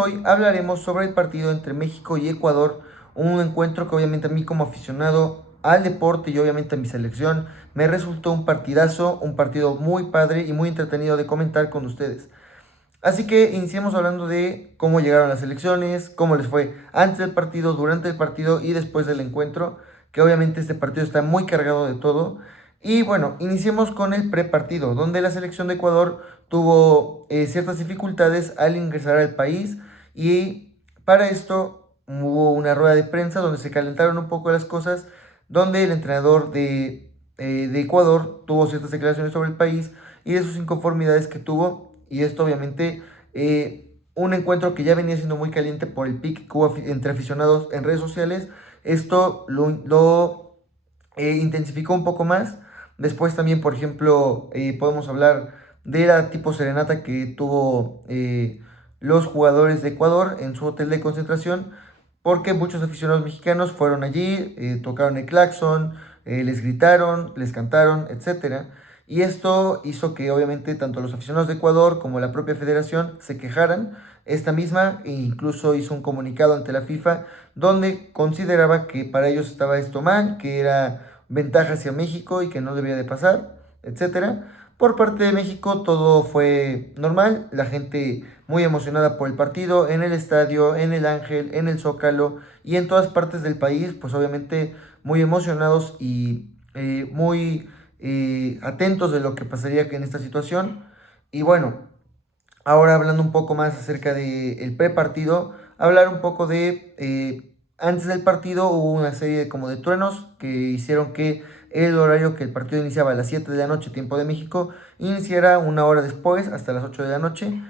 Hoy hablaremos sobre el partido entre México y Ecuador, un encuentro que obviamente a mí como aficionado al deporte y obviamente a mi selección me resultó un partidazo, un partido muy padre y muy entretenido de comentar con ustedes. Así que iniciemos hablando de cómo llegaron las elecciones, cómo les fue antes del partido, durante el partido y después del encuentro, que obviamente este partido está muy cargado de todo. Y bueno, iniciemos con el prepartido, donde la selección de Ecuador tuvo ciertas dificultades al ingresar al país y para esto hubo una rueda de prensa donde se calentaron un poco las cosas, donde el entrenador de Ecuador tuvo ciertas declaraciones sobre el país y de sus inconformidades que tuvo. Y esto obviamente un encuentro que ya venía siendo muy caliente por el pique que hubo entre aficionados en redes sociales. Esto lo intensificó un poco más. Después también, por ejemplo, podemos hablar de la tipo serenata que tuvo los jugadores de Ecuador en su hotel de concentración, porque muchos aficionados mexicanos fueron allí, tocaron el claxon, les gritaron, les cantaron, etcétera. Y esto hizo que obviamente tanto los aficionados de Ecuador como la propia federación se quejaran. Esta misma incluso hizo un comunicado ante la FIFA donde consideraba que para ellos estaba esto mal, que era ventaja hacia México y que no debía de pasar, etcétera. Por parte de México todo fue normal, la gente muy emocionada por el partido, en el estadio, en el Ángel, en el Zócalo y en todas partes del país, pues obviamente muy emocionados y muy atentos de lo que pasaría en esta situación. Y bueno, ahora hablando un poco más acerca del prepartido, hablar un poco de, antes del partido hubo una serie de, como de truenos que hicieron que el horario que el partido iniciaba a las 7 de la noche, tiempo de México, iniciara una hora después, hasta las 8 de la noche,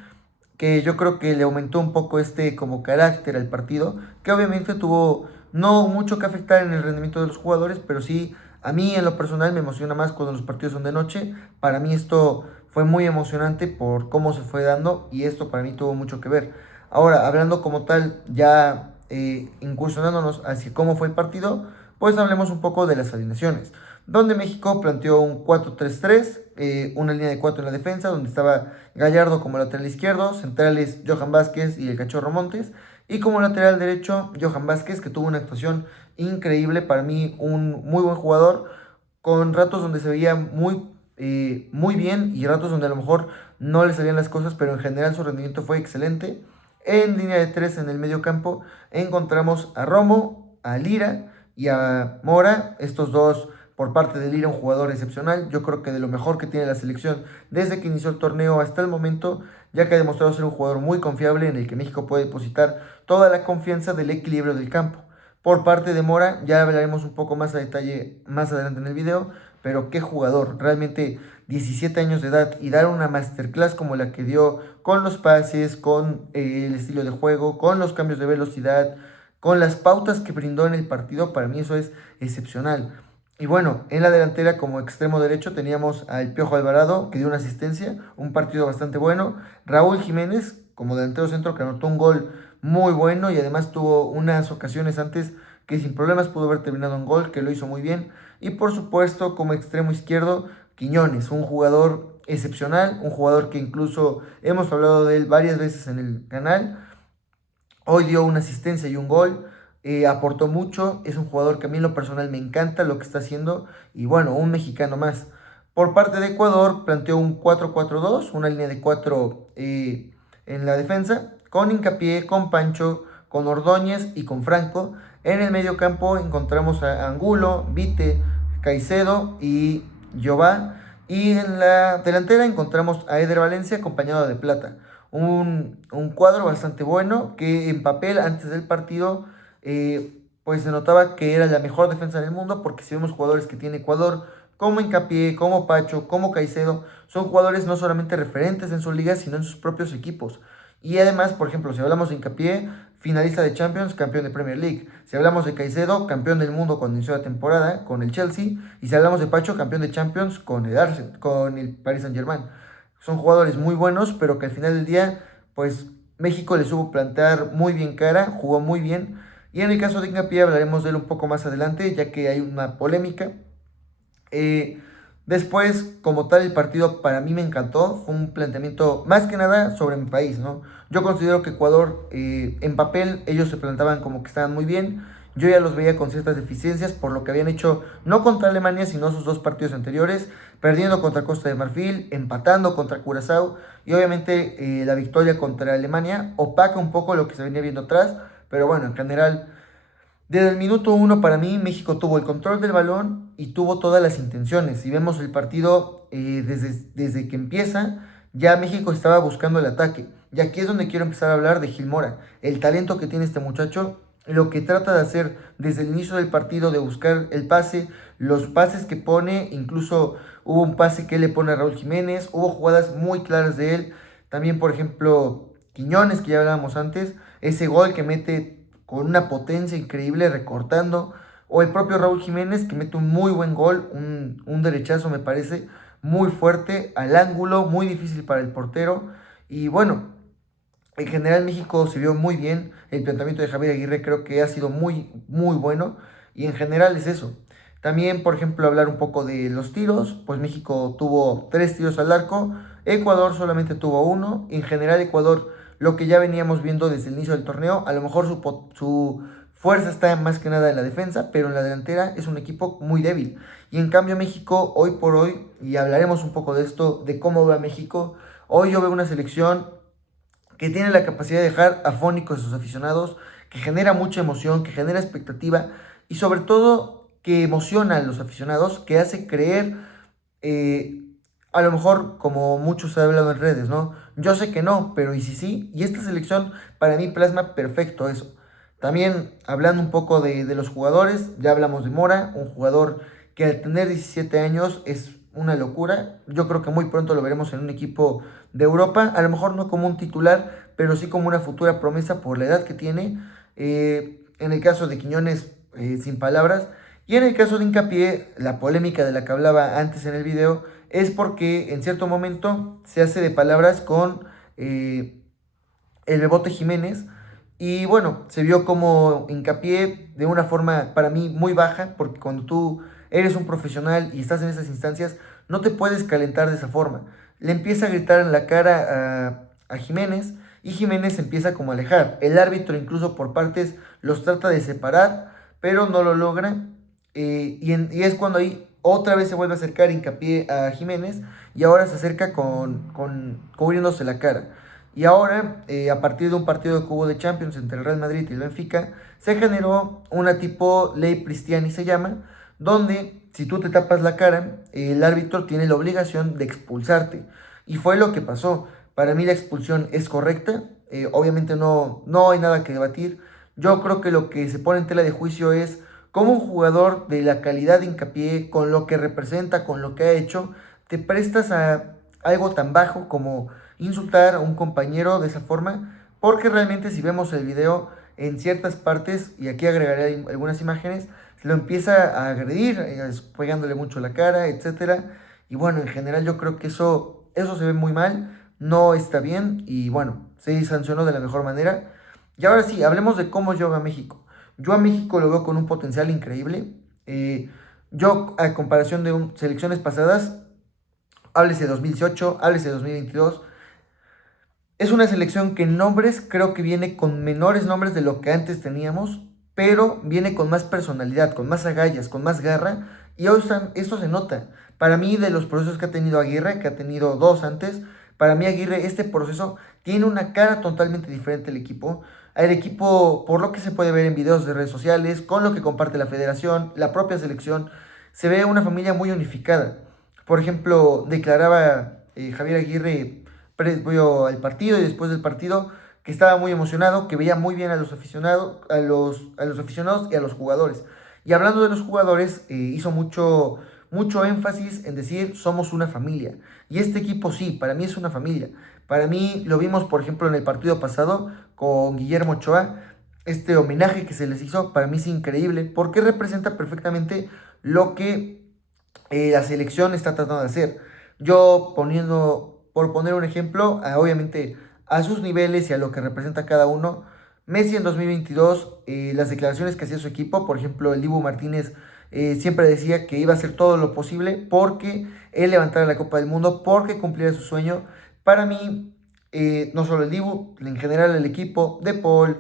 que yo creo que le aumentó un poco este como carácter al partido, que obviamente tuvo no mucho que afectar en el rendimiento de los jugadores, pero sí a mí en lo personal me emociona más cuando los partidos son de noche. Para mí esto fue muy emocionante por cómo se fue dando y esto para mí tuvo mucho que ver. Ahora, hablando como tal, ya incursionándonos hacia cómo fue el partido, pues hablemos un poco de las alineaciones, donde México planteó un 4-3-3, una línea de 4 en la defensa, donde estaba Gallardo como lateral izquierdo, centrales Johan Vázquez y el Cachorro Montes, y como lateral derecho Johan Vázquez, que tuvo una actuación increíble, para mí un muy buen jugador, con ratos donde se veía muy bien y ratos donde a lo mejor no le salían las cosas, pero en general su rendimiento fue excelente. En línea de 3 en el medio campo encontramos a Romo, a Lira y a Mora, estos dos por parte de Lira, un jugador excepcional, yo creo que de lo mejor que tiene la selección desde que inició el torneo hasta el momento, ya que ha demostrado ser un jugador muy confiable en el que México puede depositar toda la confianza del equilibrio del campo. Por parte de Mora, ya hablaremos un poco más a detalle más adelante en el video, pero qué jugador, realmente 17 años de edad y dar una masterclass como la que dio con los pases, con el estilo de juego, con los cambios de velocidad, con las pautas que brindó en el partido, para mí eso es excepcional. Y bueno, en la delantera como extremo derecho teníamos al Piojo Alvarado, que dio una asistencia, un partido bastante bueno. Raúl Jiménez como delantero centro que anotó un gol muy bueno y además tuvo unas ocasiones antes que sin problemas pudo haber terminado en gol, que lo hizo muy bien. Y por supuesto como extremo izquierdo, Quiñones, un jugador excepcional, un jugador que incluso hemos hablado de él varias veces en el canal. Hoy dio una asistencia y un gol, aportó mucho, es un jugador que a mí en lo personal me encanta lo que está haciendo y bueno, un mexicano más. Por parte de Ecuador planteó un 4-4-2, una línea de 4 en la defensa, con Hincapié, con Pancho, con Ordóñez y con Franco. En el medio campo encontramos a Angulo, Vite, Caicedo y Jová. Y en la delantera encontramos a Eder Valencia acompañado de Plata. Un cuadro bastante bueno que en papel antes del partido pues se notaba que era la mejor defensa del mundo, porque si vemos jugadores que tiene Ecuador como Hincapié, como Pacho, como Caicedo, son jugadores no solamente referentes en su liga sino en sus propios equipos. Y además, por ejemplo, si hablamos de Hincapié, finalista de Champions, campeón de Premier League. Si hablamos de Caicedo, campeón del mundo cuando inició la temporada con el Chelsea. Y si hablamos de Pacho, campeón de Champions con el Arsenal, con el Paris Saint-Germain. Son jugadores muy buenos, pero que al final del día, pues México le supo plantear muy bien cara, jugó muy bien. Y en el caso de Hincapié hablaremos de él un poco más adelante, ya que hay una polémica. Eh, Después, como tal, el partido para mí me encantó. Fue un planteamiento más que nada sobre mi país, ¿no? Yo considero que Ecuador, en papel, ellos se plantaban como que estaban muy bien. Yo ya los veía con ciertas deficiencias por lo que habían hecho, no contra Alemania, sino sus dos partidos anteriores, perdiendo contra Costa de Marfil, empatando contra Curazao y obviamente la victoria contra Alemania opaca un poco lo que se venía viendo atrás, pero bueno, en general desde el minuto uno para mí México tuvo el control del balón y tuvo todas las intenciones. Si vemos el partido desde que empieza, ya México estaba buscando el ataque. Y aquí es donde quiero empezar a hablar de Gil Mora. El talento que tiene este muchacho, lo que trata de hacer desde el inicio del partido, de buscar el pase, los pases que pone, incluso hubo un pase que le pone a Raúl Jiménez, hubo jugadas muy claras de él. También, por ejemplo, Quiñones, que ya hablábamos antes, ese gol que mete con una potencia increíble recortando, o el propio Raúl Jiménez que mete un muy buen gol, un derechazo me parece muy fuerte al ángulo, muy difícil para el portero, y bueno, en general México se vio muy bien, el planteamiento de Javier Aguirre creo que ha sido muy, muy bueno, y en general es eso. También, por ejemplo, hablar un poco de los tiros, pues México tuvo 3 tiros al arco, Ecuador solamente tuvo uno, en general Ecuador lo que ya veníamos viendo desde el inicio del torneo, a lo mejor su fuerza está más que nada en la defensa, pero en la delantera es un equipo muy débil. Y en cambio México, hoy por hoy, y hablaremos un poco de esto, de cómo va México, hoy yo veo una selección que tiene la capacidad de dejar afónicos a sus aficionados, que genera mucha emoción, que genera expectativa y sobre todo que emociona a los aficionados, que hace creer, eh, a lo mejor como muchos han hablado en redes, ¿no? Yo sé que no, pero y si sí, y esta selección para mí plasma perfecto eso. También hablando un poco de los jugadores, ya hablamos de Mora, un jugador que al tener 17 años es una locura. Yo creo que muy pronto lo veremos en un equipo de Europa, a lo mejor no como un titular, pero sí como una futura promesa por la edad que tiene. En el caso de Quiñones, sin palabras. Y en el caso de Hincapié, la polémica de la que hablaba antes en el video, es porque en cierto momento se hace de palabras con el Bebote Jiménez. Y bueno, se vio como Hincapié de una forma para mí muy baja, porque cuando tú eres un profesional y estás en esas instancias, no te puedes calentar de esa forma. Le empieza a gritar en la cara a Jiménez y Jiménez se empieza como a alejar. El árbitro incluso por partes los trata de separar, pero no lo logra. Y es cuando ahí otra vez se vuelve a acercar Hincapié a Jiménez y ahora se acerca con cubriéndose la cara. Y ahora, a partir de un partido que hubo de Champions entre el Real Madrid y el Benfica, se generó una tipo ley Pristiani se llama, donde si tú te tapas la cara, el árbitro tiene la obligación de expulsarte. Y fue lo que pasó. Para mí la expulsión es correcta, obviamente no hay nada que debatir. Yo creo que lo que se pone en tela de juicio es cómo un jugador de la calidad de Hincapié, con lo que representa, con lo que ha hecho, te prestas a algo tan bajo como insultar a un compañero de esa forma, porque realmente si vemos el video en ciertas partes, y aquí agregaré algunas imágenes, lo empieza a agredir, pegándole mucho la cara, etcétera. Y bueno, en general yo creo que eso se ve muy mal, no está bien, y bueno, se sancionó de la mejor manera. Y ahora sí, hablemos de cómo yo veo a México. Yo a México lo veo con un potencial increíble. Yo, a comparación de selecciones pasadas, háblese de 2018, háblese de 2022, es una selección que en nombres creo que viene con menores nombres de lo que antes teníamos, pero viene con más personalidad, con más agallas, con más garra, y hoy esto se nota. Para mí, de los procesos que ha tenido Aguirre, que ha tenido dos antes, para mí Aguirre, este proceso tiene una cara totalmente diferente al equipo. El equipo, por lo que se puede ver en videos de redes sociales, con lo que comparte la federación, la propia selección, se ve una familia muy unificada. Por ejemplo, declaraba Javier Aguirre previo al partido y después del partido que estaba muy emocionado, que veía muy bien a los aficionados, a los aficionados y a los jugadores. Y hablando de los jugadores, hizo mucho énfasis en decir somos una familia. Y este equipo sí, para mí es una familia. Para mí lo vimos, por ejemplo, en el partido pasado con Guillermo Ochoa. Este homenaje que se les hizo para mí es increíble porque representa perfectamente lo que la selección está tratando de hacer. Yo por poner un ejemplo, obviamente a sus niveles y a lo que representa cada uno, Messi en 2022, las declaraciones que hacía su equipo, por ejemplo, el Dibu Martínez siempre decía que iba a hacer todo lo posible porque él levantara la Copa del Mundo, porque cumpliera su sueño. Para mí, no solo el Dibu, en general el equipo, De Paul,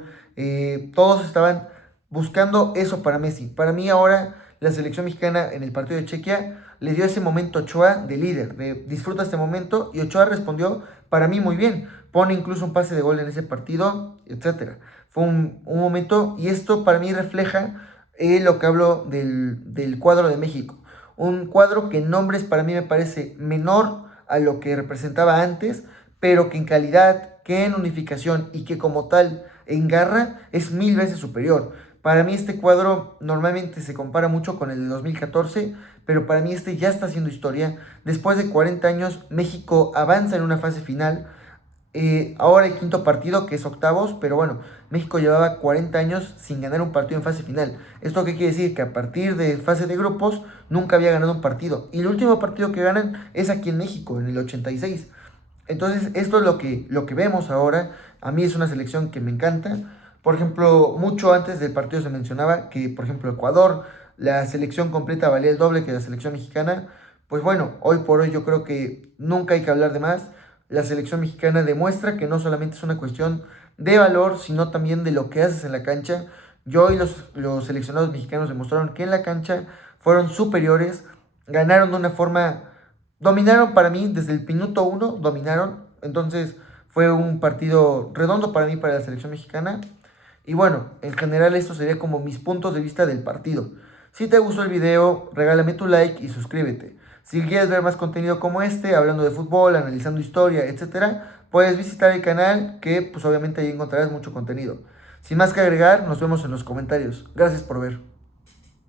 todos estaban buscando eso para Messi. Para mí ahora la selección mexicana en el partido de Chequia le dio ese momento a Ochoa de líder, de disfruta este momento, y Ochoa respondió para mí muy bien, pone incluso un pase de gol en ese partido, etcétera. Fue un momento, y esto para mí refleja lo que hablo del cuadro de México. Un cuadro que en nombres para mí me parece menor a lo que representaba antes, pero que en calidad, que en unificación y que como tal en garra es 1000 veces superior. Para mí este cuadro normalmente se compara mucho con el de 2014, pero para mí este ya está haciendo historia. Después de 40 años, México avanza en una fase final. Ahora el quinto partido, que es octavos, pero bueno, México llevaba 40 años sin ganar un partido en fase final. ¿Esto qué quiere decir? Que a partir de fase de grupos nunca había ganado un partido. Y el último partido que ganan es aquí en México, en el 86. Entonces, esto es lo que vemos ahora. A mí es una selección que me encanta. Por ejemplo, mucho antes del partido se mencionaba que, por ejemplo, Ecuador, la selección completa valía el doble que la selección mexicana. Pues bueno, hoy por hoy yo creo que nunca hay que hablar de más. La selección mexicana demuestra que no solamente es una cuestión de valor, sino también de lo que haces en la cancha. Yo y los seleccionados mexicanos demostraron que en la cancha fueron superiores, ganaron de una forma. Dominaron para mí, desde el minuto uno, dominaron. Entonces fue un partido redondo para mí, para la selección mexicana. Y bueno, en general esto sería como mis puntos de vista del partido. Si te gustó el video, regálame tu like y suscríbete. Si quieres ver más contenido como este, hablando de fútbol, analizando historia, etcétera, puedes visitar el canal que pues obviamente ahí encontrarás mucho contenido. Sin más que agregar, nos vemos en los comentarios. Gracias por ver.